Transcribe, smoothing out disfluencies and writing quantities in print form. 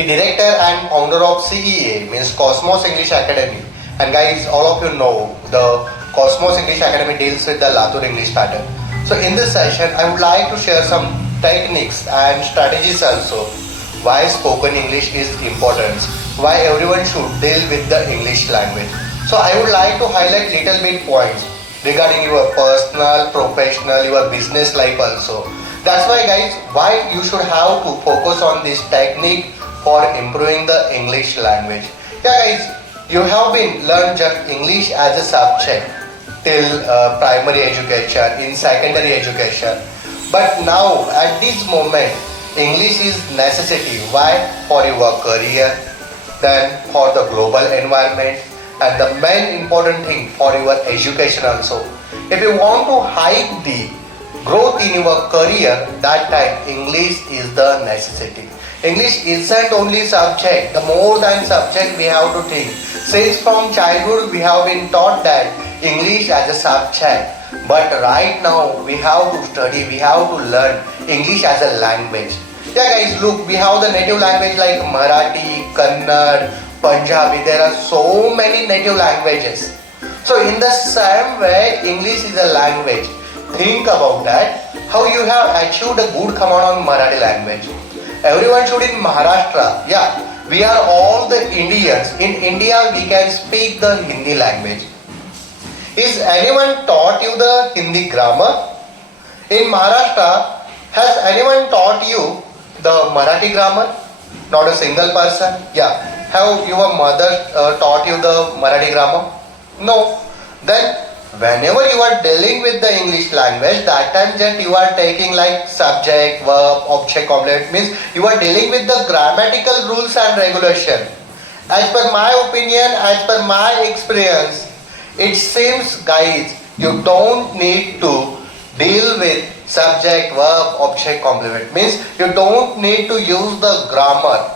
the director and founder of CEA, means Cosmos English Academy. And guys, all of you know the Cosmos English Academy deals with the Latur English pattern. So in this session, I would like to share some techniques and strategies also. Why spoken English is important, why everyone should deal with the English language. So I would like to highlight little bit points regarding your personal, professional, your business life also. That's why guys, why you should have to focus on this technique for improving the English language. Yeah guys, you have been learned just English as a subject till primary education, in secondary education. But now at this moment, English is necessity. Why? For your career, then for the global environment, and the main important thing for your education also. If you want to hike the growth in your career, that time English is the necessity. English isn't only subject, the more than subject we have to think. Since from childhood we have been taught that English as a subject, but right now we have to study, we have to learn English as a language. Yeah guys, look, we have the native language like Marathi, Kannada, Punjabi. There are so many native languages. So in the same way, English is a language. Think about that, how you have achieved a good command on Marathi language. Everyone should in Maharashtra. Yeah, we are all the Indians. In India, we can speak the Hindi language. Is anyone taught you the Hindi grammar? In Maharashtra, has anyone taught you the Marathi grammar? Not a single person. Yeah. Have your mother taught you the Marathi grammar? No. Then whenever you are dealing with the English language, that time that you are taking like subject, verb, object, complement, means you are dealing with the grammatical rules and regulation. As per my opinion, as per my experience, it seems guys, you don't need to deal with subject, verb, object, complement. Means you don't need to use the grammar.